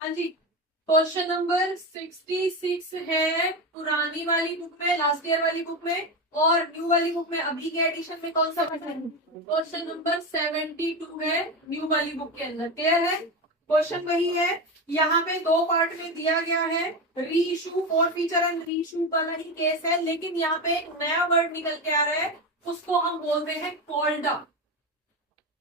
हाँ जी, question number 66 है पुरानी वाली बुक में, लास्ट ईयर वाली बुक में, और न्यू वाली बुक में अभी के एडिशन में कौन सा है? क्वेश्चन नंबर 72 है न्यू वाली बुक के अंदर। क्लियर है? क्वेश्चन वही है, यहाँ पे दो पार्ट में दिया गया है, री issue for feature and re issue वाला ही केस है, लेकिन यहाँ पे एक नया वर्ड निकल के आ रहा है, उसको हम बोलते हैं कॉल्ड अप।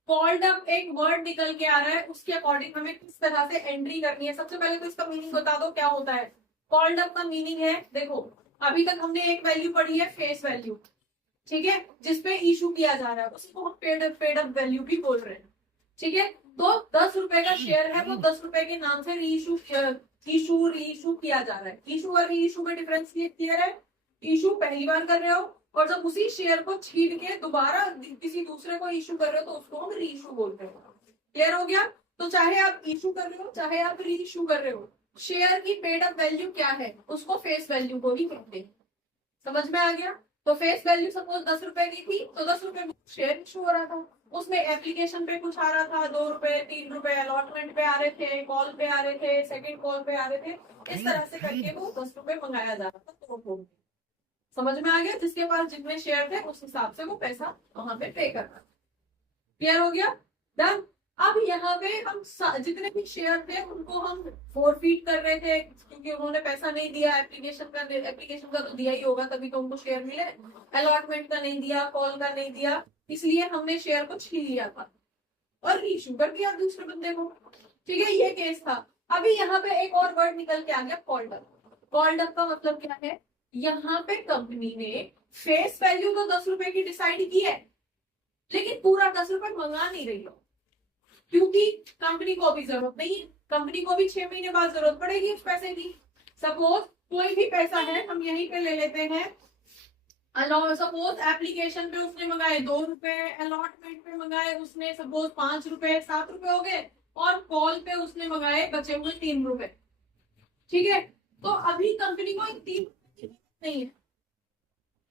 कॉल्ड अप एक वर्ड निकल के आ रहा है, उसके अकॉर्डिंग हमें किस तरह से एंट्री करनी है। सबसे पहले तो इसका मीनिंग बता दो क्या होता है। कॉल्ड अप का मीनिंग है, देखो अभी तक हमने एक वैल्यू पढ़ी है फेस वैल्यू, ठीक है, जिसपे इशू किया जा रहा है, उसको हम पेड अप वैल्यू भी बोल रहे हैं, ठीक है। तो 10 रुपए का शेयर है, वो 10 रुपए के नाम से री इशू किया जा रहा है। इशू और री इशू में डिफरेंस क्लियर है? इशू पहली बार कर रहे हो, और जब उसी शेयर को छीन के दोबारा किसी दूसरे को इशू कर रहे हो तो उसको हम री इशू बोलते हैं। क्लियर हो गया? तो चाहे आप इशू कर रहे हो चाहे आप री इशू कर रहे हो, शेयर की पेड अप वैल्यू क्या है, उसको फेस वैल्यू को ही कहते हैं। समझ में आ गया? तो फेस वैल्यू सपोज 10 रुपए की थी, तो 10 रुपए शेयर इशू हो रहा था, उसमें एप्लीकेशन पे कुछ आ रहा था, 2 रुपए 3 रुपए अलॉटमेंट पे आ रहे थे, कॉल पे आ रहे थे, सेकंड कॉल पे आ रहे थे, इस तरह से करके वो 10 रुपए मंगाया जा रहा था। तो समझ में आ गया? जिसके पास जितने शेयर थे उस हिसाब से वो पैसा वहां पे पे करना। क्लियर हो गया? डन। अब यहाँ पे हम जितने भी शेयर थे उनको हम फोरफीट कर रहे थे, क्योंकि उन्होंने पैसा नहीं दिया, एप्लीकेशन का तो दिया ही होगा तभी तो उनको शेयर मिले, अलॉटमेंट का नहीं दिया, कॉल का नहीं दिया, इसलिए हमने शेयर को छीन लिया था और इशू कर दिया दूसरे बंदे को। ठीक है, ये केस था। अभी यहाँ पे एक और वर्ड निकल के आ गया, कॉल्ड अप। कॉल्ड अप का मतलब क्या है? यहाँ पे कंपनी ने फेस वैल्यू तो 10 रुपए की डिसाइड की है, लेकिन पूरा 10 रुपए मंगा नहीं रही हो, क्योंकि कंपनी को भी जरूरत नहीं है, कंपनी को भी 6 महीने बाद जरूरत पड़ेगी उस पैसे की। सपोज कोई भी पैसा है, हम यहीं पे ले लेते हैं, सपोज एप्लीकेशन पे उसने मंगाए 2 रुपए, अलॉटमेंट पे मंगाए उसने सपोज 5 रुपए, 7 रुपए हो गए, और कॉल पे उसने मंगाए बचे हुए 3 रुपए। ठीक है, तो अभी कंपनी को इन 3 रुपए की जरूरत नहीं है,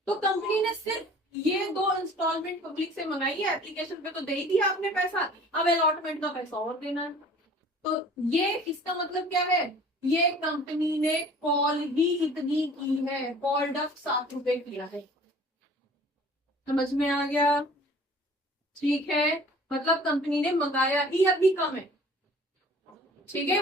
तो कंपनी ने सिर्फ ये 2 इंस्टॉलमेंट पब्लिक से मंगाई है, एप्लीकेशन पे तो दे ही दिया आपने पैसा, अब अलॉटमेंट का पैसा और देना है। तो ये इसका मतलब क्या है? ये कंपनी ने कॉल ही इतनी की है, कॉल्ड अप 7 रुपए किया है। समझ में आ गया? ठीक है, मतलब कंपनी ने मंगाया ही अभी कम है। ठीक है,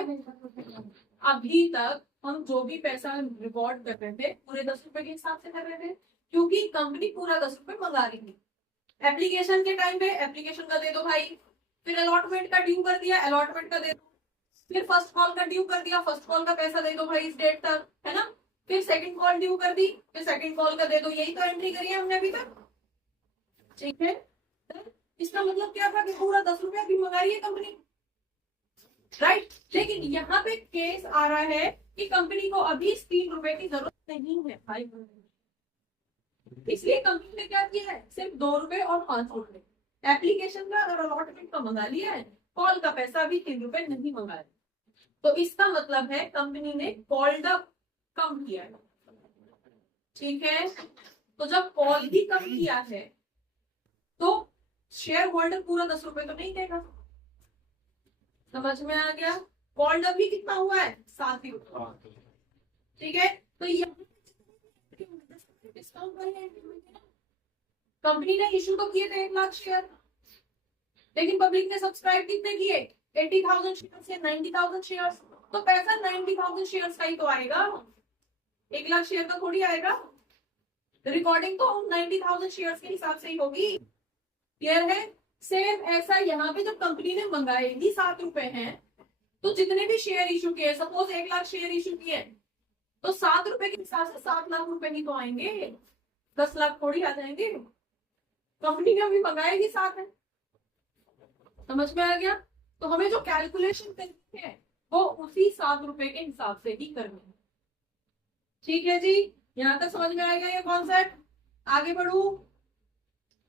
अभी तक हम जो भी पैसा रिकॉर्ड कर रहे थे पूरे 10 रुपए के हिसाब से कर रहे थे, क्योंकि कंपनी पूरा 10 रुपए मंगा रही थी। एप्लीकेशन के टाइम पे एप्लीकेशन का दे दो भाई, फिर अलॉटमेंट का ड्यू कर दिया, अलॉटमेंट का दे दो, फिर फर्स्ट कॉल का ड्यू कर दिया, फर्स्ट कॉल का पैसा दे दो भाई इस डेट तक, है ना, फिर सेकंड कॉल ड्यू कर दी, फिर सेकंड कॉल का दे दो, यही तो एंट्री करी है हमने अभी तक। ठीक है, इसका मतलब क्या था कि पूरा 10 रुपया भी मंगा रही है कंपनी, राइट। लेकिन यहाँ पे केस आ रहा है कि कंपनी को अभी 3 रुपए की जरूरत नहीं है भाई, इसलिए कंपनी ने क्या किया है, सिर्फ 2 रुपए और 5 रुपए एप्लीकेशन का और अलॉटमेंट का मंगा लिया है, कॉल का पैसा भी 3 रुपए नहीं मंगाया। तो इसका मतलब है कंपनी ने कॉल्ड अप कम किया है। ठीक है, तो जब कॉल ही कम किया है तो शेयर होल्डर पूरा 10 रुपए तो नहीं देगा। समझ में आ गया? कॉल्ड अप ही कितना हुआ है? 7 ही रुपए। ठीक है, तो कंपनी ने इशू तो किए थे 1 लाख शेयर, लेकिन पब्लिक ने सब्सक्राइब कितने किए? 80,000 शेयर या 90,000 शेयर, तो पैसा 90,000 शेयर का ही तो आएगा, 1 लाख शेयर का थोड़ी आएगा। रिकॉर्डिंग तो 90,000 शेयर के हिसाब से ही होगी। क्लियर है? सेम ऐसा यहाँ पे जब कंपनी ने मंगाए ही 7 रुपए हैं, तो जितने भी शेयर इशू किए, सपोज 1 लाख शेयर इशू किए, तो 7 रुपए के हिसाब से 7 लाख रुपए ही तो आएंगे, 10 लाख थोड़ी आ जाएंगे। कंपनी ने अभी मंगाए ही 7 है। समझ में आ गया? तो हमें जो कैलकुलेशन करनी है वो उसी 7 रुपए के हिसाब से ही करनी है। ठीक है जी, यहाँ तक समझ में आ गया ये कॉन्सेप्ट? आगे बढ़ू।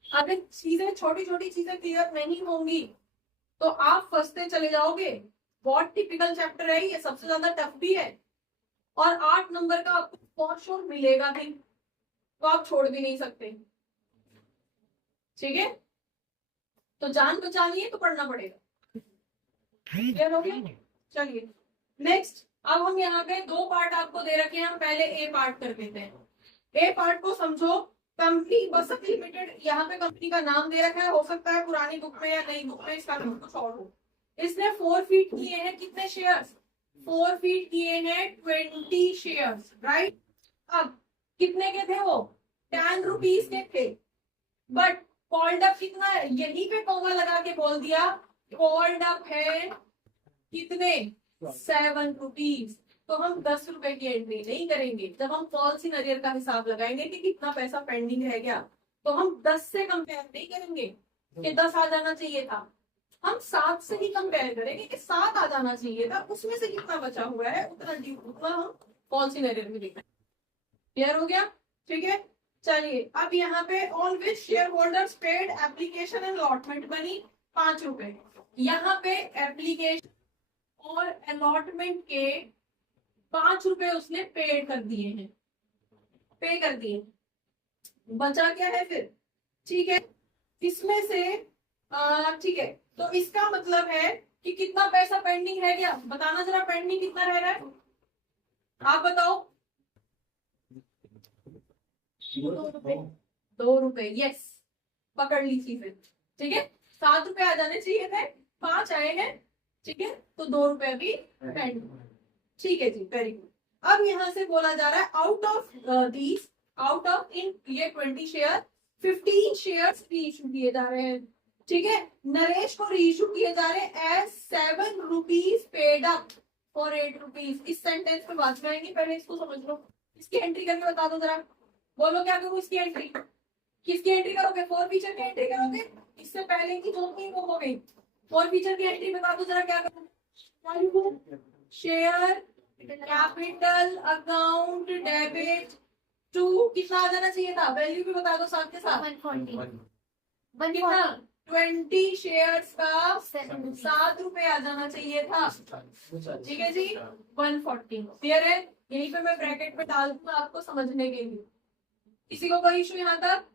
अगर चीजें छोटी छोटी चीजें क्लियर नहीं होंगी तो आप फंसते चले जाओगे। बहुत टिपिकल चैप्टर है ये, सबसे ज्यादा टफ भी है, और 8 नंबर का आपको फॉर श्योर मिलेगा भी, तो आप छोड़ भी नहीं सकते। ठीक है, तो जान बचानी है तो पढ़ना पड़ेगा। क्लियर हो गया? चलिए नेक्स्ट, अब हम यहाँ पे दो पार्ट आपको दे रखे हैं, हम पहले ए पार्ट कर देते हैं। ए पार्ट को समझो, कंपनी बसंत लिमिटेड, यहाँ पे कंपनी का नाम दे रखा है, हो सकता है पुरानी बुक में या नई बुक में इसका नाम कुछ और हो। इसने 4 फीट किए हैं कितने शेयर्स, 4 फीट किए हैं 20 शेयर्स, राइट। अब कितने के थे वो, 10 रुपीज के थे, बट कॉल्ड अप कितना है, यहीं पे कॉमा लगा के बोल दिया कॉल्ड अप है कितने, 7 रुपीज। तो हम 10 रुपए की एंट्री नहीं करेंगे। जब हम कॉल इन अरियर का हिसाब लगाएंगे कि कितना पैसा पेंडिंग है क्या, तो हम 10 से कंपेयर नहीं करेंगे कि 10 आ जाना चाहिए था, हम 7 से ही कंपेयर करेंगे कि 7 आ जाना चाहिए था, उसमें से कितना बचा हुआ है उतना हम कॉल इन अरियर में देखेंगे। क्लियर हो गया, ठीक है। चलिए, अब यहाँ पे on which share holders paid application and allotment money 5 रुपए। यहाँ पे एप्लीकेशन और अलॉटमेंट के 5 रुपए उसने पेड कर दिए हैं, पे कर दिए, बचा क्या है फिर, ठीक है। इसमें से ठीक है, तो इसका मतलब है कि कितना पैसा पेंडिंग है, क्या बताना जरा, पेंडिंग कितना रह रहा है, आप बताओ। 2 रुपए, यस, पकड़ ली थी फिर, ठीक है। 7 रुपए आ जाने चाहिए थे, 5 आए हैं, ठीक है, तो 2 रुपए भी पेंडिंग, ठीक है जी, वेरी गुड। अब यहाँ से बोला जा रहा है out of these, out of इन ये 20 शेयर 15 शेयर्स रीइशू किए जा रहे हैं, ठीक है। नरेश को रीइशू किए जा रहे हैं as 7 rupees paid up for 8 rupees. इस सेंटेंस पे बात में आएंगे, पहले इसको समझ लो, इसकी एंट्री करके बता दो जरा, बोलो क्या करूँ इसकी एंट्री, किसकी एंट्री करोगे, 4 फीचर की एंट्री करोगे, इससे पहले की जो थी वो हो गई, 4 फीचर की एंट्री बता दो जरा क्या करूँ, share capital account debit to, कितना आ जाना चाहिए था, वैल्यू भी बता दो साथ के साथ, 140, कितना, 20 शेयर्स का 7 रुपए आ जाना चाहिए था, ठीक है जी, 140। क्लियर है, यहीं पे मैं ब्रैकेट में डाल दूंगा आपको समझने के लिए। किसी को कोई इशू यहाँ तक,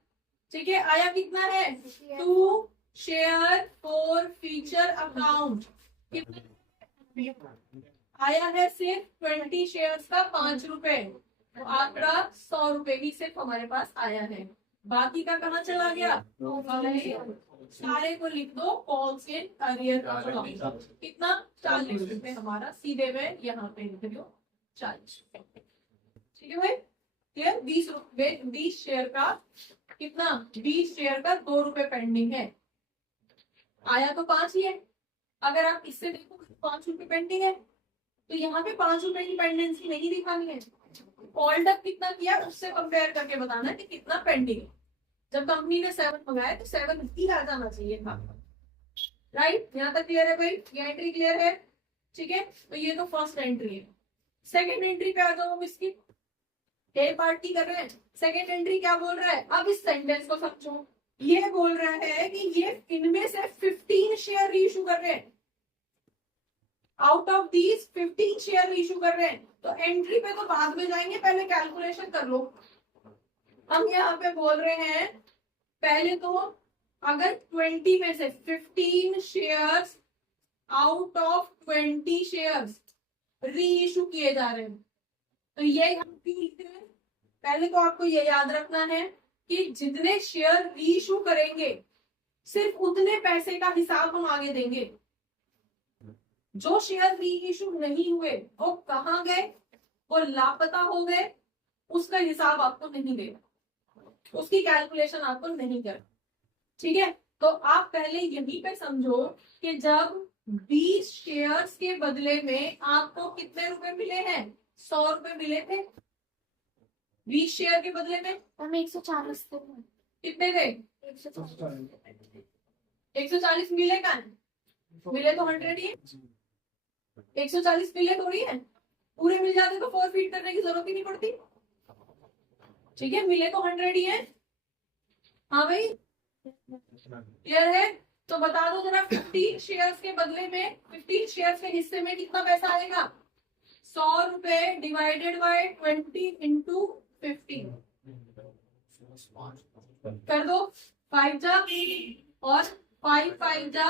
ठीक है। आया कितना है, 2 शेयर 4 फीचर अकाउंट, आया है सिर्फ 20 शेयर्स का 5 रुपए, तो आंकड़ा 100 रुपए ही सिर्फ हमारे पास आया है, बाकी का कहाँ चला गया, सारे को लिख दो कॉल्स इन अरियर का अमाउंट, कितना, 40 रुपए हमारा, सीधे में यहाँ पे लिख दो 40, ठीक है भाई, क्लियर। 20 रुपए, 20 शेयर का कितना, 20 शेयर का 2 रुपए पेंडिंग है, आया तो 5 ही है, अगर आप इससे देखो 5 रुपए पेंडिंग है, तो यहाँ पे 5 रुपए की पेंडेंसी नहीं दिखानी है, कॉल्ड अप कितना किया उससे कंपेयर करके बताना है कि कितना पेंडिंग है। जब कंपनी ने 7 मंगाया तो 7 ही आ जाना चाहिए था, राइट। यहाँ तक क्लियर है भाई, ये एंट्री क्लियर है, ठीक है। तो ये तो फर्स्ट एंट्री है। सेकेंड एंट्री पे आ जाओ, इसकी ए पार्टी कर रहे हैं, सेकेंड एंट्री क्या बोल रहा है, अब इस सेंटेंस को समझो, ये बोल रहा है कि ये इनमें से 15 शेयर रीइशू कर रहे हैं, out of these 15 share issue कर रहे हैं, तो एंट्री पे तो बाद में जाएंगे, पहले कैलकुलेशन कर लो। हम यहाँ पे बोल रहे हैं पहले तो अगर 20 में से 15 शेयर्स आउट ऑफ 20 शेयर्स री इशू किए जा रहे हैं, तो ये हम क्यों लिखते हैं, पहले तो आपको ये याद रखना है कि जितने शेयर री इशू करेंगे सिर्फ उतने पैसे का हिसाब हम आगे देंगे, जो शेयर री इशू नहीं हुए वो कहाँ गए, वो लापता हो गए, उसका हिसाब आपको नहीं देना, उसकी कैलकुलेशन आपको नहीं करना, ठीक है। तो आप पहले यहीं पे समझो कि जब 20 शेयर्स के बदले में आपको कितने रुपए मिले हैं, 100 रुपए मिले थे, 20 शेयर के बदले में हमें 140 थे, कितने थे, 140 मिले का, मिले तो 100 ही है, 140 मिले थोड़ी है, पूरे मिल जाते तो 4 फीट करने की जरूरत ही नहीं पड़ती, ठीक है, मिले तो 100 ही है। हाँ भाई, क्लियर है, तो बता दो जरा 50 शेयर्स के बदले में 50 शेयर्स के हिस्से में कितना पैसा आएगा, 100 रुपए डिवाइडेड बाय 20 इंटू 50 कर दो, 5 जा और 5 5 जा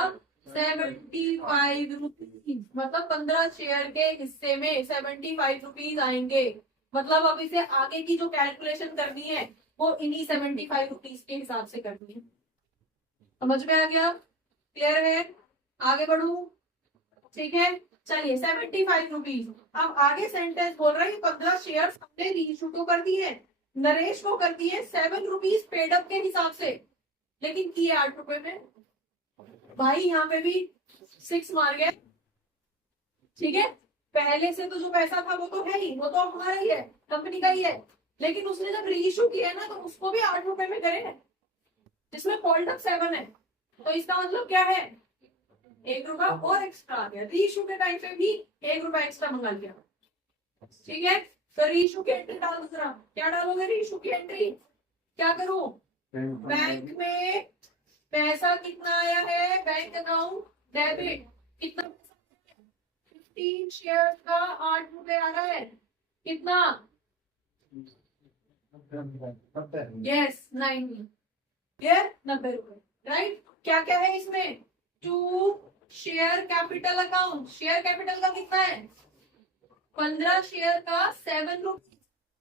75 रुपीज, मतलब 15 शेयर के हिस्से में 75 रुपीज आएंगे। मतलब अब इसे आगे की जो कैलकुलेशन करनी है वो इन्हीं 75 रुपीज के हिसाब से करनी है। समझ में आ गया? क्लियर है? आगे बढ़ू? ठीक है, चलिए 75 रुपीज। अब आगे सेंटेंस बोल रहा है 15 शेयर हमने रीइशू को कर दिए, नरेश को कर दिए 7 रुपीज पेड अप के हिसाब से, लेकिन किए 8 रुपए में। भाई यहाँ पे भी 6 मार गए। ठीक है, पहले से तो जो पैसा था वो तो है ही, वो तो हमारा ही है, कंपनी का ही है, लेकिन उसने जब रीइशू किया है ना तो उसको भी 8 रुपए में करे हैं, जिसमें कॉल्ड अप 7 है। तो इसका मतलब क्या है? 1 रुपया और एक्स्ट्रा आ गया। रीइशू के टाइम पे भी 1 रुपया एक्स्ट्रा मंगा लिया। ठीक है, तो रीइशू की एंट्री डाल दो जरा। क्या डालोगे रीइशू की एंट्री? क्या करूं? बैंक में पैसा कितना आया है, बैंक अकाउंट डेबिट कितना, 15 शेयर का 8 रुपए आ रहा है। कितना? यस 90। ये 90 रुपए। राइट, क्या क्या है इसमें? 2 share capital account, share capital का कितना है? 15 शेयर का 7 रुपए,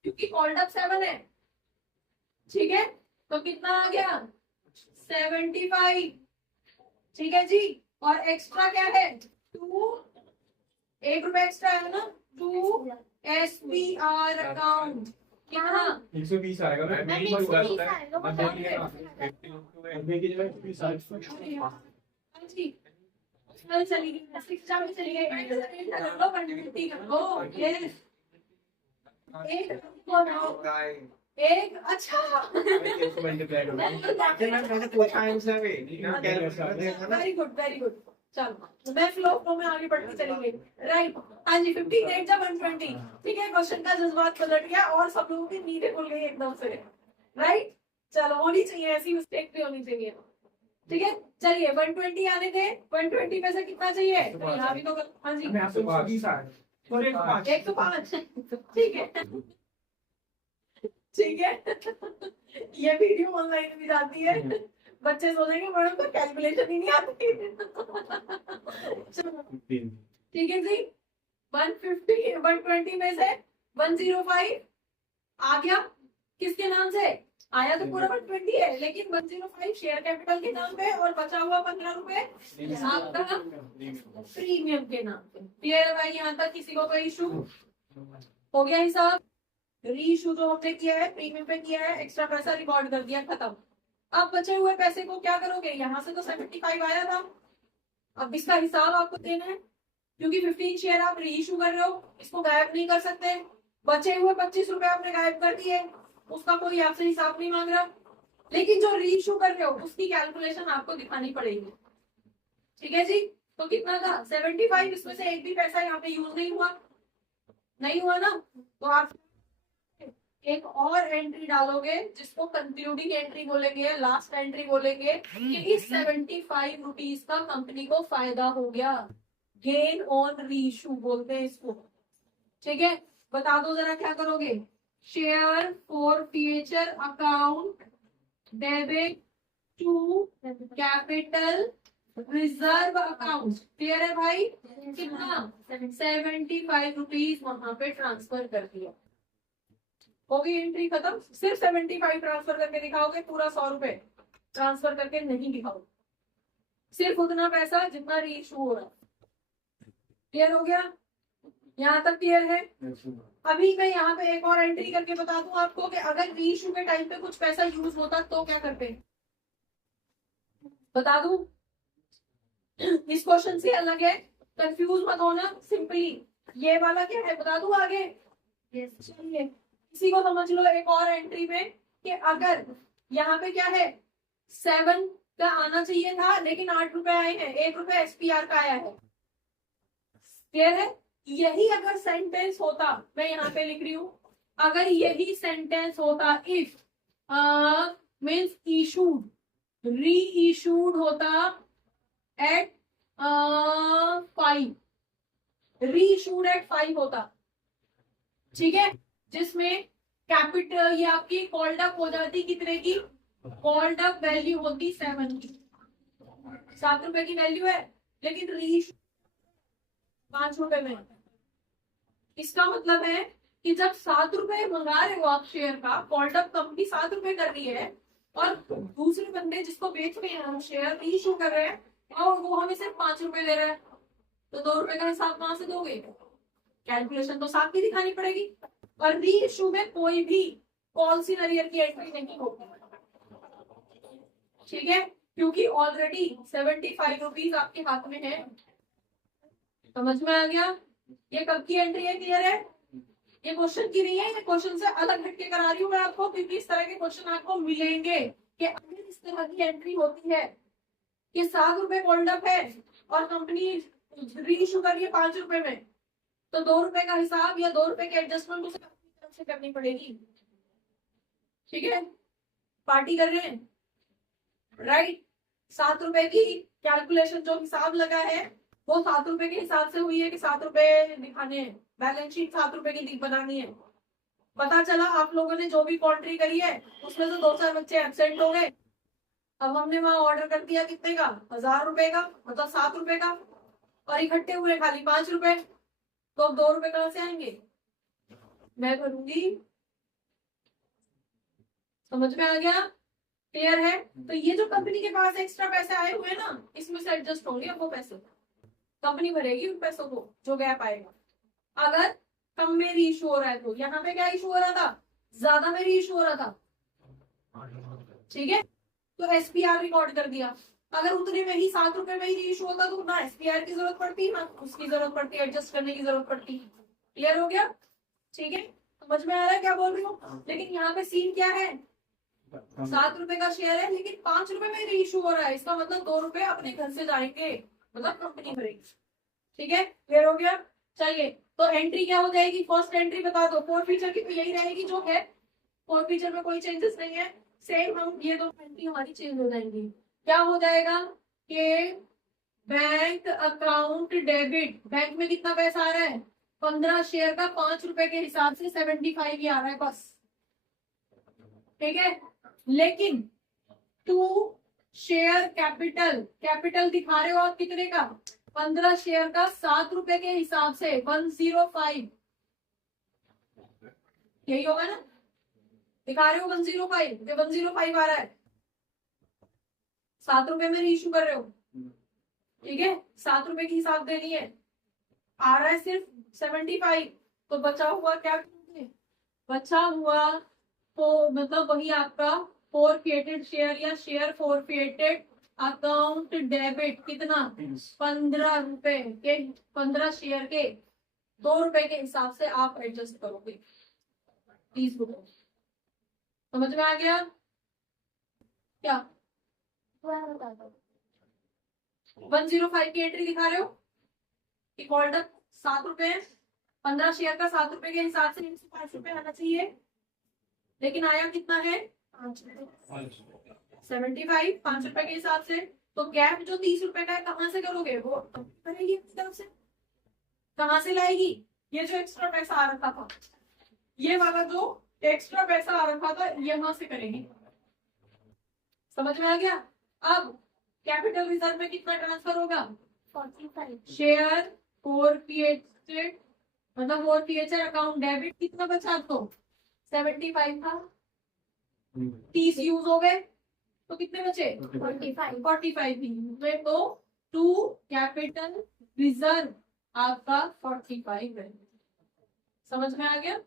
क्योंकि कॉल्ड अप 7 है। ठीक है, तो कितना आ गया? 75। ठीक है जी, और एक्स्ट्रा क्या है? 2, 1 रुपया एक्स्ट्रा है ना, 2 SBR अकाउंट। कितना? 120 आएगा ना? नहीं, 120 आएगा, वो कौन है? जी, चली गई, शिक्षा में चली गई। एक अच्छा वेरी गुड वेरी गुड। चलो मैं फ्लो में आगे बढ़ती चली गई। राइट, हाँ जी, 58 जब 120। ठीक है, क्वेश्चन का जज्बात पलट गया और सब लोगों की नींदें खुल गई एकदम से। राइट, चलो होनी चाहिए, ऐसी मिस्टेक भी होनी चाहिए। ठीक है, चलिए 120 आने थे। 120 में से कितना चाहिए? यहाँ भी तो हाँ जी 105। ठीक है, ठीक है। ये वीडियो ऑनलाइन भी जाती है, बच्चे सोचेंगे मैडम को कैलकुलेशन ही नहीं आती। ठीक है जी, 150 120 में से 105 आ गया। किसके नाम से आया? तो पूरा 120 है, लेकिन 105 शेयर कैपिटल के नाम पे और बचा हुआ 15 रुपए आपका प्रीमियम के नाम पे। क्लियर है भाई? यहाँ तक किसी को कोई इशू हो गया? हिसाब रीइशू जो हमने किया है प्रीमियम पे किया है, एक्स्ट्रा पैसा रिकॉर्ड कर दिया, खत्म। अब बचे हुए पैसे को क्या करोगे? यहाँ से तो 75 आया था, अब इसका हिसाब आपको देना है, क्योंकि 15 शेयर आप रीइशू कर रहे हो, इसको गायब नहीं कर सकते। बचे हुए 25 रुपए आपने गायब कर दिए, उसका कोई आपसे हिसाब नहीं मांग रहा, लेकिन जो रीइशू कर रहे हो उसकी कैलकुलेशन आपको दिखानी पड़ेगी। ठीक है जी, तो कितना था? 75। इसमें से एक भी पैसा यहाँ पे यूज नहीं हुआ ना, तो आप एक और एंट्री डालोगे जिसको कंक्लूडिंग एंट्री बोलेंगे, लास्ट एंट्री बोलेंगे कि इस 75 रुपीज का कंपनी को फायदा हो गया। गेन ऑन रीइशू बोलते हैं इसको। ठीक है, बता दो जरा क्या करोगे? Share forfeiture account debit to capital reserve account. Clear है भाई? कितना? 75 रुपीज वहां पे ट्रांसफर कर दिया, होगी एंट्री खत्म। सिर्फ 75 ट्रांसफर करके दिखाओगे, पूरा 100 रुपए ट्रांसफर करके नहीं दिखाओगे, सिर्फ उतना पैसा जितना रीइशू हो रहा। क्लियर हो गया? यहाँ तक क्लियर है? अभी मैं यहाँ पे एक और एंट्री करके बता दूं आपको कि अगर रीइशू के टाइम पे कुछ पैसा यूज होता तो क्या करते, बता दूं? इस क्वेश्चन से अलग है, कंफ्यूज मत होना। सिंपली ये वाला क्या है बता दूं आगे? चलिए इसी को समझ लो एक और एंट्री में कि अगर यहाँ पे क्या है 7 का आना चाहिए था, लेकिन 8 रुपए आए हैं, 1 रुपए एसपीआर का आया है। क्लियर है? यही अगर सेंटेंस होता, मैं यहाँ पे लिख रही हूँ, अगर यही सेंटेंस होता इफ मीन्स इशूड, री इशूड होता एट 5, री इशूड एट 5 होता, ठीक है, जिसमें कैपिटल ये आपकी कॉल्ड अप हो जाती कितने की? कॉल्ड अप वैल्यू होती 7 की, 7 रुपए की वैल्यू है, लेकिन री ₹5 में। इसका मतलब है कि जब ₹7 मंगा रहे हो आप शेयर का, कॉल्ड अप कंपनी ₹7 कर रही है और दूसरे बंदे जिसको बेच रहे हैं हम शेयर इशू कर रहे हैं और वो हमें सिर्फ ₹5 दे रहा है, तो ₹2 का हिसाब कहां से दोगे? कैलकुलेशन तो साथ ही दिखानी पड़ेगी। और री इशू में कोई भी कॉल सीनरियर की एंट्री नहीं होगी, ठीक है, क्योंकि ऑलरेडी ₹75 आपके हाथ में है। समझ में आ गया? ये कब की एंट्री है? क्लियर है? ये क्वेश्चन की नहीं है, ये क्वेश्चन से अलग हटके करा रही हूँ मैं आपको, क्योंकि इस तरह के क्वेश्चन आपको मिलेंगे कि अगर इस तरह की एंट्री होती है कि ₹7 कॉल्ड अप है और कंपनी री इशू कर रही है ₹5 में, तो ₹2 का हिसाब या ₹2 की एडजस्टमेंट उसे अपनी तरफ से करनी पड़ेगी, ठीक है? पार्टी कर रहे हैं, राइट? ₹7 की कैलकुलेशन जो हिसाब लगा है वो ₹7 के हिसाब से हुई है कि ₹7 दिखाने हैं, बैलेंस शीट ₹7 की बनानी है। पता चला आप लोगों ने जो भी कॉन्ट्री करी है उसमें से 2-4 बच्चे एब्सेंट हो गए। अब हमने वहां ऑर्डर कर दिया कितने का? ₹1000 का, मतलब ₹7 का, और इकट्ठे हुए खाली ₹5। तो अब ₹2 कहां से आएंगे? मैं करूंगी। समझ में आ गया? क्लियर है? तो ये जो कंपनी के पास एक्स्ट्रा पैसे आए हुए ना, इसमें से एडजस्ट होंगे अब वो पैसे, कंपनी भरेगी उन पैसों को जो गैप आएगा। अगर कम में री इशू हो रहा है तो यहाँ पे क्या इशू हो रहा था? ज्यादा में री इशू हो रहा था, ठीक है, तो एसपीआर रिकॉर्ड कर दिया। अगर उतने में ही ₹7 में ही री इशू होता तो ना एसपीआर की जरूरत पड़ती, ना उसकी जरूरत पड़ती, एडजस्ट करने की जरूरत पड़ती। क्लियर हो गया? ठीक है, समझ में आ रहा है क्या बोल रही हूँ? लेकिन यहाँ पे सीन क्या है? ₹7 का शेयर है लेकिन ₹5 में री इशू हो रहा है, इसका मतलब ₹2 अपने घर से जाएंगे, मतलब कंपनी भरेगी। ठीक है, क्लियर हो गया? चलिए, तो एंट्री क्या हो जाएगी? फर्स्ट एंट्री बता दो। फोर फीचर की तो यही रहेगी जो है, फोर फीचर में कोई चेंजेस नहीं है, सेम। हम ये दो एंट्री हमारी चेंज हो जाएंगी। क्या हो जाएगा कि बैंक अकाउंट डेबिट, बैंक में कितना पैसा आ रहा है? 15 शेयर का ₹5 के हिसाब से 75 ही आ रहा है बस, ठीक है। लेकिन टू शेयर कैपिटल, कैपिटल दिखा रहे हो आप कितने का? 15 शेयर का ₹7 के हिसाब से 105, यही होगा ना? दिखा रहे हो 105, 105 आ रहा है, ₹7 में इशू कर रहे हो, ठीक है, ₹7 की हिसाब देनी है, आ रहा है सिर्फ 75, तो बचा हुआ क्या करोगे? बचा हुआ तो मतलब वही आपका फोरफिएटेड शेयर या शेयर फोरफिएटेड अकाउंट डेबिट, कितना? ₹15 के, 15 शेयर के ₹2 के हिसाब से आप एडजस्ट करोगे। प्लीज बोलो, समझ में आ गया क्या? 105 की एंट्री दिखा रहे हो कि कॉल्ड अप ₹7, 15 शेयर का ₹7 के हिसाब से ₹5 आना चाहिए, लेकिन आया कितना है? 75, ₹5 के हिसाब से। तो गैप जो ₹30 का है कहां से करोगे? वो करेगी इस तरफ से, कहां से लाएगी? ये जो एक्स्ट्रा पैसा आ रखा था, ये वाला जो एक्स्ट्रा पैसा आ रखा था यहां से करेगी। समझ में आ गया? अब कैपिटल रिजर्व में कितना ट्रांसफर होगा? 45 शेयर फोरफिएटेड, मतलब फोरफिएटेड अकाउंट डेबिट कितना बचा? तो 75 था, 30 यूज हो गए तो कितने बचे? 45 ही में, तो टू कैपिटल रिजर्व आपका 45 है। समझ में आ गया?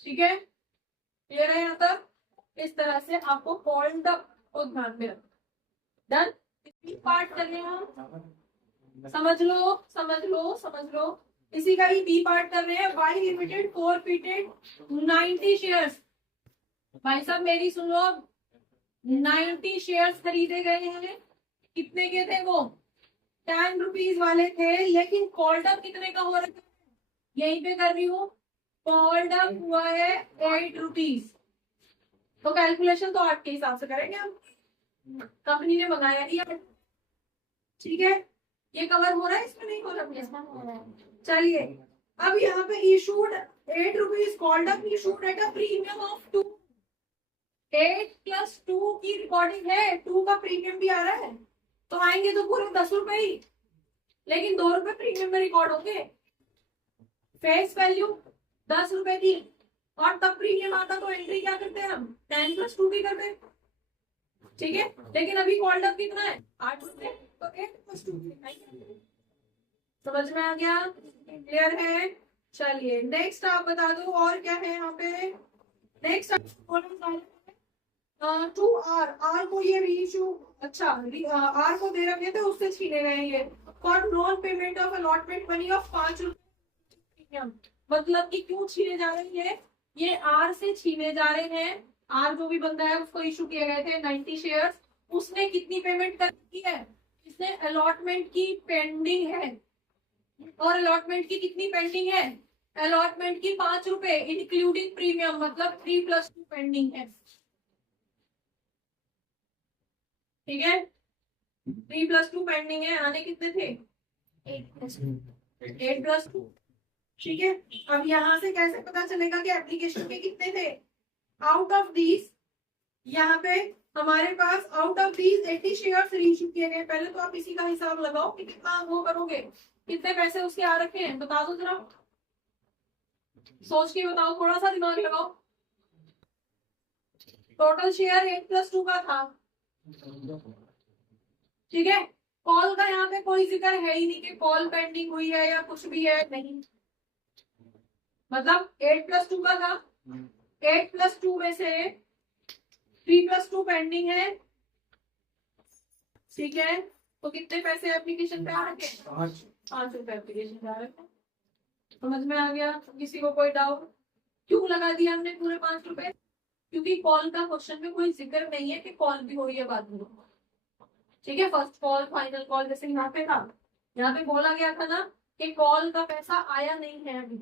ठीक है, क्लियर है यहाँ तक? इस तरह से आपको कॉल्ड अप को ध्यान में रखना। डन? पार्ट कर रहे हैं हम, समझ लो समझ लो समझ लो। इसी का ही बी पार्ट कर रहे हैं। Y limited forfeited 90 shares. भाई साहब मेरी सुन लो, 90 शेयर्स खरीदे गए हैं। कितने के थे वो? ₹10 वाले थे, लेकिन कॉल्ड अप कितने का हो रहा है? यहीं पे कर रही हूँ, कॉल्ड अप हुआ है ₹8। तो कैलकुलेशन तो 8 के हिसाब से करेंगे हम, कंपनी ने मंगाया ही 8, ठीक है। ये कवर हो रहा है, इसमें नहीं हो रहा? चलिए, अब यहाँ पे issued ₹8, called up issued at a premium of 2, 8 + 2 की रिकॉर्डिंग है, 2 का प्रीमियम भी आ रहा है, तो आएंगे तो पूरे ₹10 ही। लेकिन 2 रुपए प्रीमियम में रिकॉर्ड होंगे। फेस वैल्यू 10 रुपए की, और तब प्रीमियम आता तो एंट्री क्या करते हैं हम 10+2 की करते हैं, ठीक है। लेकिन अभी कॉल्ड अप कितना है 8 रुपए, तो 8+2 समझ में आ गया, क्लियर है। चलिए नेक्स्ट आप बता दो और क्या है यहाँ पे। नेक्स्ट टू आर, आर को ये रीइश्यू, अच्छा आर को दे रखे थे उससे छीने गए ये for non payment of allotment money of 5 रुपए। मतलब कि क्यों छीने जा रहे हैं ये आर से छीने जा रहे हैं। आर जो भी बंदा है उसको इशू किए गए थे 90 शेयर्स, उसने कितनी पेमेंट कर दी है, इसने अलॉटमेंट की पेंडिंग है, और अलॉटमेंट की कितनी पेंडिंग है, अलॉटमेंट की 5 रुपए इंक्लूडिंग प्रीमियम, मतलब 3+2 पेंडिंग है, ठीक है। 3+2 पेंडिंग है, आने कितने थे 8+2, ठीक है। अब यहाँ से कैसे पता चलेगा कि एप्लीकेशन के कितने थे, आउट ऑफ दीज, यहाँ पे हमारे pass out of these 80 shares reissue किए गए। पहले तो आप इसी का हिसाब लगाओ कि कितना वो करोगे, कितने पैसे उसके आ रखे हैं, बता दो जरा, सोच के बताओ, थोड़ा सा दिमाग लगाओ। टोटल शेयर 8+2 का था, ठीक है। कॉल का यहाँ पे कोई जिक्र है ही नहीं कि कॉल पेंडिंग हुई है या कुछ भी है, नहीं, मतलब 8+2 का था, 8+2 में से 3+2 पेंडिंग है, ठीक है। तो कितने पैसे एप्लीकेशन पे आ रखे, 5 रुपए एप्लीकेशन पे आ रखे, समझ में आ गया। किसी को कोई डाउट, क्यों लगा दिया हमने पूरे 5 रुपए, क्योंकि कॉल का क्वेश्चन में कोई जिक्र नहीं है कि कॉल भी हो रही है बाद में, ठीक है। फर्स्ट कॉल फाइनल कॉल जैसे यहाँ पे था, यहाँ पे बोला गया था ना कि कॉल का पैसा आया नहीं है अभी,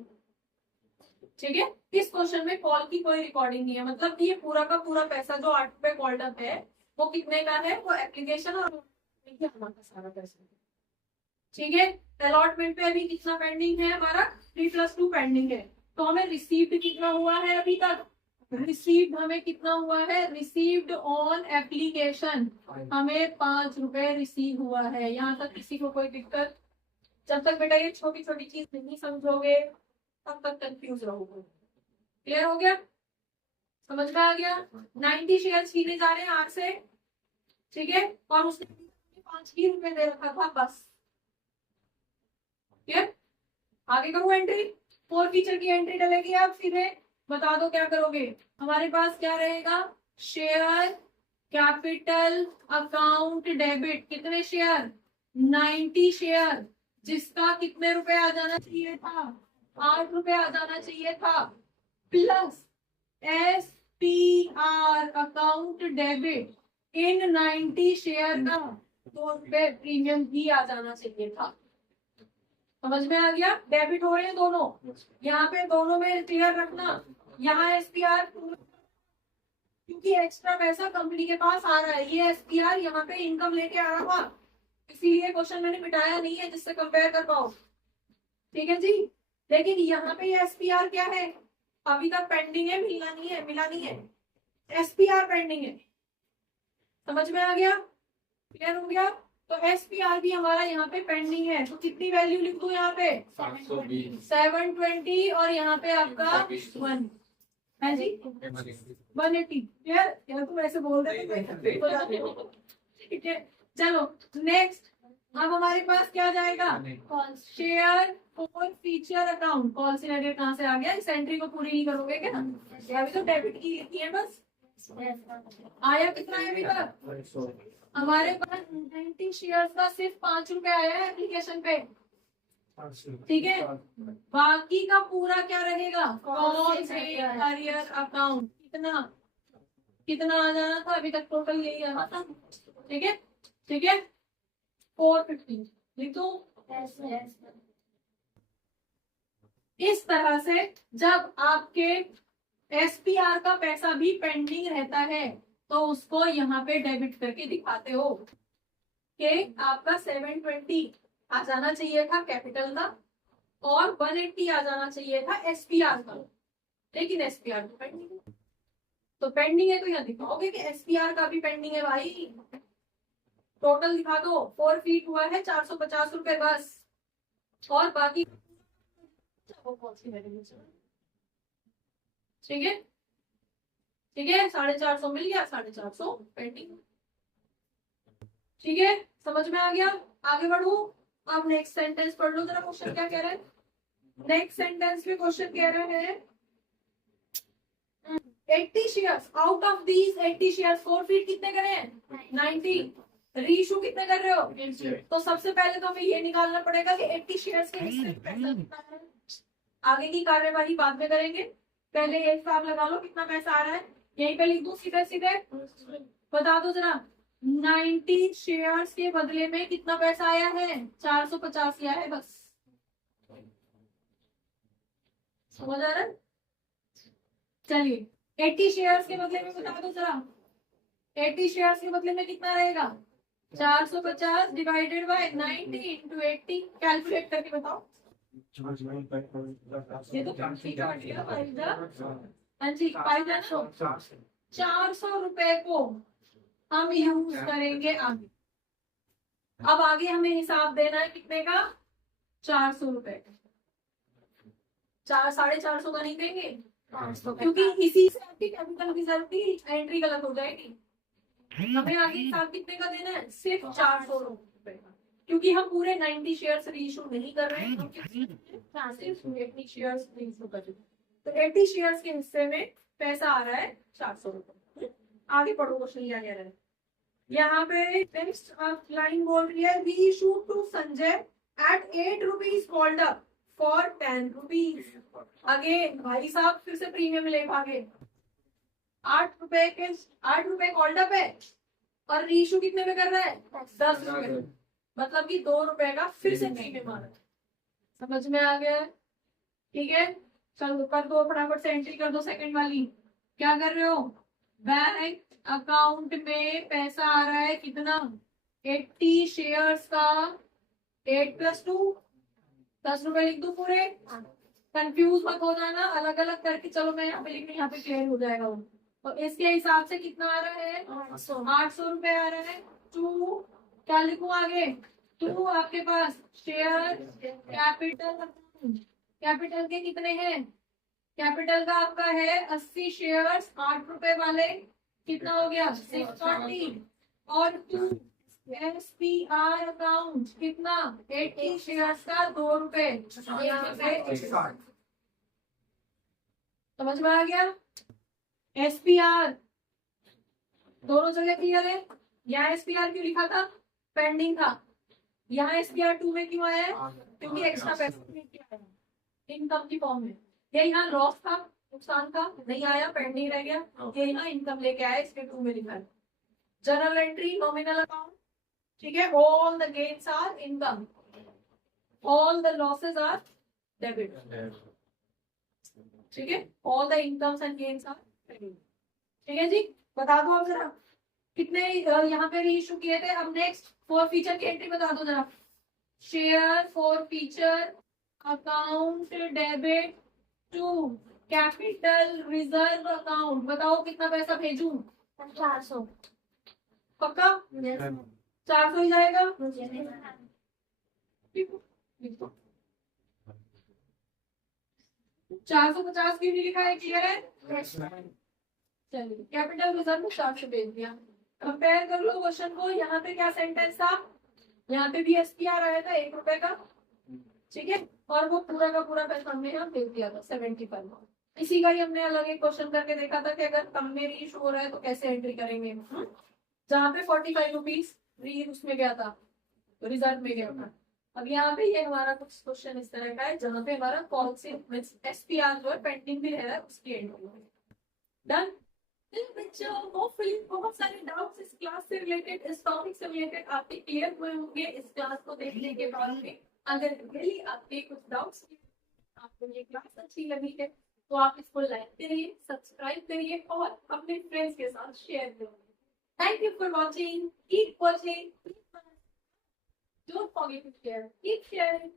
ठीक है। इस क्वेश्चन में कॉल की कोई रिकॉर्डिंग नहीं है, मतलब कि ये पूरा का पूरा पैसा जो 8 रुपए कॉल्ड अप है वो कितने का है, वो एप्लीकेशन और हमारा सारा पैसा, ठीक है। अलॉटमेंट पे अभी कितना पेंडिंग है हमारा 3+2 पेंडिंग है, तो हमें रिसीव्ड कितना हुआ है अभी तक, रिसीव्ड हमें कितना हुआ है, रिसीव्ड ऑन एप्लीकेशन हमें 5 रुपए रिसीव हुआ है। यहाँ तक किसी को कोई दिक्कत, जब तक बेटा ये छोटी छोटी चीज नहीं समझोगे तब तक कंफ्यूज रहोगे, क्लियर हो गया, समझ में आ गया। 90 शेयर छीने जा रहे हैं आर से, ठीक है, और उसने 5 ही रुपए दे रखा था बस, क्लियर। आगे करूँ एंट्री, 4 फीचर की एंट्री डलेगी, आप सीधे बता दो क्या करोगे। हमारे पास क्या रहेगा, शेयर कैपिटल अकाउंट डेबिट, कितने शेयर 90 शेयर, जिसका कितने रुपए आ जाना चाहिए था 8 रुपए आ जाना चाहिए था, plus SPR account debit in 90 share का 2 रुपए प्रीमियम भी आ जाना चाहिए था, समझ में आ गया। डेबिट हो रहे हैं दोनों, यहाँ पे दोनों में क्लियर रखना, यहाँ SPR क्योंकि एक्स्ट्रा पैसा कंपनी के पास आ रहा है, ये SPR यहाँ पे इनकम लेके आ रहा था, इसीलिए क्वेश्चन मैंने मिटाया नहीं है जिससे कंपेयर कर पाओ, ठीक है जी। लेकिन यहाँ पे ये SPR क्या है, अभी तक पेंडिंग है, मिला नहीं है, मिला नहीं है, SPR पेंडिंग है, समझ में आ गया, क्लियर हो गया। तो SPR भी हमारा यहाँ पे पेंडिंग है, तो कितनी वैल्यू लिख दूं यहाँ पे 720, और यहाँ पे आपका 1 है जी 180, क्लियर। यार तुम ऐसे बोल रहे थे, ठीक है। चलो नेक्स्ट, अब हमारे पास क्या जाएगा, share for feature account, call scenario कहाँ से आ गया, इस एंट्री को पूरी नहीं करोगे क्या, अभी तो डेबिट की है बस, आया कितना है अभी तक हमारे पास 90 शेयर्स का सिर्फ 5 रुपए आया है एप्लीकेशन पे, ठीक है। बाकी का पूरा क्या रहेगा, कॉल से करियर अकाउंट, कितना कितना आ जाना था अभी तक, टोटल यही आना था, ठीक है, ठीक है 450 लिख दो। इस तरह से जब आपके SPR का पैसा भी पेंडिंग रहता है तो उसको यहाँ पे डेबिट करके दिखाते हो कि आपका 720 आ जाना चाहिए था कैपिटल का और 180 आ जाना चाहिए था SPR का, लेकिन SPR तो पेंडिंग है, तो पेंडिंग है तो यहाँ दिखाओगे कि SPR का भी पेंडिंग है भाई, टोटल दिखा दो, 4 फीट हुआ है 450 रुपए बस, और बाकी ठीक है, ठीक है, 450 मिल गया, 450 पेंडिंग। ठीक है, समझ में आ गया। आगे बढ़ू, अब नेक्स्ट सेंटेंस पढ़ लो जरा, क्वेश्चन क्या कह रहा है। नेक्स्ट सेंटेंस में क्वेश्चन कह रहा है 80 shares, out of these 80 shares 4 feet कितने करें, 90। रीशू कितने कर रहे हो, तो सबसे पहले तो हमें ये निकालना पड़ेगा कि 80 शेयर्स के हिस्से में पैसा कितना है। आगे की कार्यवाही बाद में करेंगे, पहले ये हिसाब लगा लो कितना पैसा आ रहा है। यहीं पे लिख दो सीधे सीधे, बता दो जरा। 90 शेयर्स के बदले में कितना पैसा आया है, 450 आया है बस। समझ आ रहा है। चलिए 80 शेयर्स के बदले में बता दो जरा, 80 शेयर्स के बदले में कितना रहेगा, 450 डिवाइडेड बाय 90 इंटू 80। कैलकुलेट करके बताओ। ये तो काफी काट गया हाँ जी, 400 रुपए को हम यूज करेंगे आगे। अब आगे हमें हिसाब देना है कितने का, 400 रुपए। 450 का नहीं देंगे, क्योंकि इसी से आपकी कैपिटल रिजर्व की एंट्री गलत हो जाएगी। हमें आगे हिसाब कितने का देना है, सिर्फ 400 रुपए का, क्योंकि हम पूरे 90 शेयर्स रीइशू नहीं कर रहे हैं, सिर्फ 80 शेयर्स रीइशू कर रहे हैं। तो 80 शेयर्स के हिस्से में पैसा आ रहा है 400 रुपए। आगे पढ़ो क्वेश्चन क्या कह रहा है। यहाँ पे नेक्स्ट लाइन बोल रही है, reissue to Sanjay at 8 rupees called up for 10 rupees. आगे भाई साहब फिर से प्रीमियम ले आगे 8 रुपए कॉल्ड अप है, और रीइशू कितने में कर रहा है, 10 रुपए, मतलब कि 2 रुपए का फिर से प्रीमियम आ रहा है। समझ में आ गया। ठीक है, चलो कर दो फटाफट से एंट्री कर दो सेकंड वाली। क्या कर रहे हो, बैंक अकाउंट में पैसा आ रहा है कितना, 80 शेयर्स का 8 + 2 10 रुपए लिख दो पूरे। कंफ्यूज मत हो जाना, अलग अलग करके चलो मैं यहाँ पे लिख रही, यहाँ पे क्लियर हो जाएगा वो। और इसके हिसाब से कितना आ रहा है, 800 रुपए आ रहा है। 2 क्या लिखूं आगे, 2 आपके पास शेयर कैपिटल, कैपिटल के कितने हैं, कैपिटल का आपका है 80 शेयर्स 8 रुपए वाले, कितना हो गया 640। और 2 SPR अकाउंट कितना, 80 शेयर्स का 2 रुपए, यहाँ पे समझ में आ गया। SPR दोनों जगह क्लियर है। यहाँ SPR क्यों लिखा था, पेंडिंग था। यहाँ SPR 2 में क्यों आया है, क्योंकि एक्स्ट्रा पैसा इनकम की फॉर्म में। ये यहाँ लॉस था, नुकसान का, नहीं आया, पेंडिंग रह गया। ये यहाँ इनकम लेके आया, इसके 2 में लिखा है। जर्नल एंट्री नॉमिनल अकाउंट, ठीक है, all the gains are income, all the losses are debit. ठीक है, all the incomes and gains are debit. ठीक है जी, बता दो अब जरा कितने यहाँ पे रीइशू किए थे। अब नेक्स्ट 4 फीचर की एंट्री बता दो जरा। Share 4 feature account debit to capital reserve account, बताओ कितना पैसा भेजूं, 400। पक्का 400 ही जाएगा। 450 की भी लिखा है, क्लियर है। चलिए कैपिटल रिजर्व में 400 भेज दिया। कंपेयर कर लो क्वेश्चन को, यहाँ पे क्या सेंटेंस था, यहाँ पे भी SPR आया था 1 रुपए का, ठीक है, और वो पूरा का पूरा पैसा हमने यहाँ भेज दिया था 75। इसी का ही हमने अलग एक क्वेश्चन करके देखा था कि अगर कम में रीइशू हो रहा है तो कैसे एंट्री करेंगे। जहाँ पे 45 रुपीज उसमें गया था, रिजर्व में गया था। अब यहाँ पे ये हमारा कुछ क्वेश्चन इस तरह का है जहाँ पे हमारा कॉल से SPR जो है पेंडिंग भी रह रहा है, उसकी एंट्री डन। बच्चों होपफुली बहुत सारे डाउट्स इस क्लास से रिलेटेड, इस टॉपिक से रिलेटेड आपके क्लियर हुए होंगे इस क्लास को देखने के बाद में। अगर रियली आपके कुछ डाउट्स, आपको ये क्लास अच्छी लगी है तो आप इसको लाइक करिए, सब्सक्राइब करिए और अपने फ्रेंड्स के साथ शेयर करिए। Thank you for watching. Keep watching. Don't forget to share. Keep sharing.